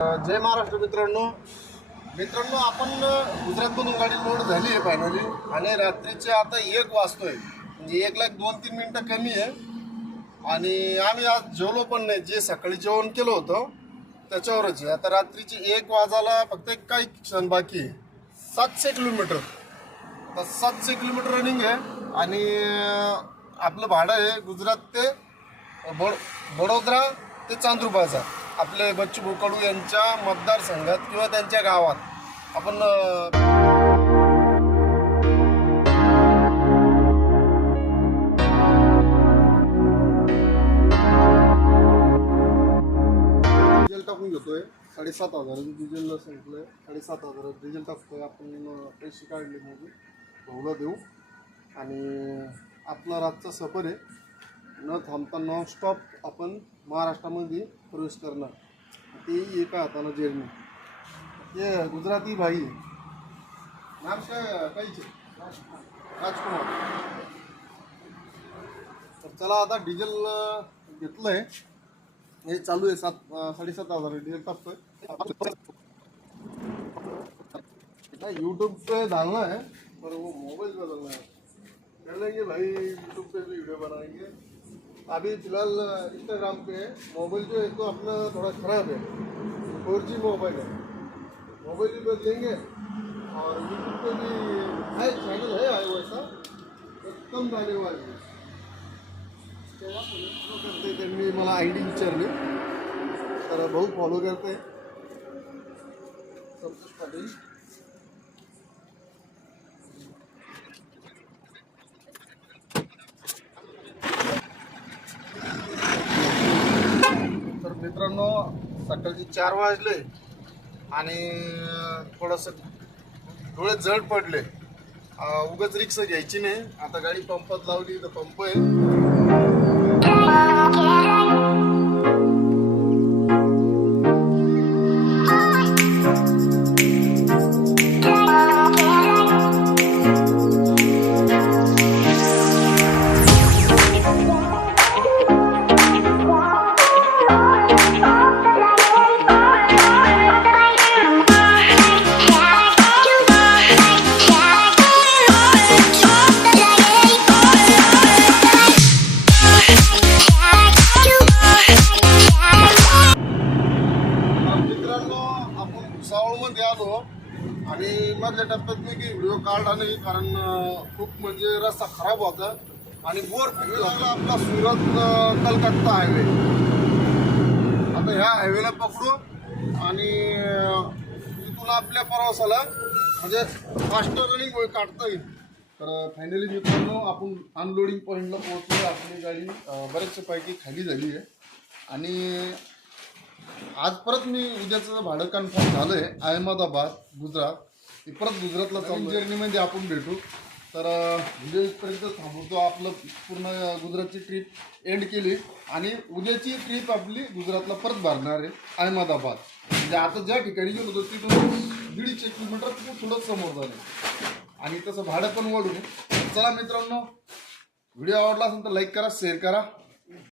जय महाराष्ट्र मित्रांनो आपण गुजरातमधून गाडी लोड झाली आहे फायनली आणि रात्रीचे आता 1 वाजतोय म्हणजे 1 लाख 2-3 मिनिटं कमी आहे आणि आम्ही आज जेवलो पण नाही. जे सकाळी जेवण केलं होतं त्याच्यावरच आहे. आता रात्रीचे 1 वाजायला फक्त काही क्षण बाकी आहे. 700 किलोमीटर तर 700 किलोमीटर रनिंग आहे आणि आपलं भाडं आहे गुजरात ते बडोदरा ते चांदूरबाजार. आपले बच्चू कडू यांच्या मतदारसंघात किंवा त्यांच्या गावात आपण डिझेल टाकून घेतोय. 7,500 डिझेलला संपलंय. 7,500 डिझेल टाकतोय. आपण पैसे काढले मग भाऊला देऊ आणि आपला रातचा सफर आहे. न थांबता नॉनस्टॉप आपण महाराष्ट्रामध्ये प्रवेश करणार. ते एका हातानं जर्नी. ये गुजराती भाई नाम काय राजकुमार. तर चला आता डिझेल घेतलंय. हे चालू आहे. 7,500 डिझेल टाकतोय. यूट्यूब पे डालना है पर वो मोबाइल पे डालना है. कर लेंगे भाई, यूट्यूब पे भी वीडियो बनाएंगे. अभी फिलहाल इंस्टाग्राम पे है. मोबाइल जो है तो अपना थोड़ा ख़राब है. 4G मोबाइल है. मोबाइल भी बदलेंगे और यूट्यूब पे भी है, चैनल है वैसा तो कम जाने वाले तेव्हा फॉलो करते. त्यांनी मला ID विचारली तर भाऊ फॉलो करते. संतोष पाटील. तर मित्रांनो सकाळचे 4 वाजले आणि थोडंसं डोळे जड पडले. उगाच रिक्षा घ्यायची नाही. आता गाडी पंपात लावली तर पंप आहे. मध्ये आलो आणि मधल्या टप्प्यात मी काही व्हिडिओ काढला नाही कारण खूप म्हणजे रस्ता खराब होता आणि बोर लागला. आपला सुरत कलकत्ता हायवे. आता ह्या हायवेला पकडू आणि इथून आपल्या प्रवासाला म्हणजे फास्टर रनिंग काढता येईल. तर फायनली मित्रांनो आपण अनलोडिंग पॉईंटला पोहोचलो. आपली गाडी बऱ्याचशा पैकी खाली झाली आहे आणि आज परत मी उद्याचं भाडं कन्फर्म झालं आहे. अहमदाबाद गुजरात. परत गुजरातला चालू जर्नीमध्ये आपण भेटू. तर व्हिडिओ इथपर्यंत थांबवतो. आपलं पूर्ण गुजरातची ट्रिप एंड केली आणि उद्याची ट्रिप आपली गुजरातला परत भरणार आहे अहमदाबाद. म्हणजे आता ज्या ठिकाणी गेलो होतो तिथून 150 किलोमीटर थोडं समोर झालं आणि तसं भाडं पण वाढून. चला मित्रांनो, व्हिडिओ आवडला असेल तर लाईक करा, शेअर करा.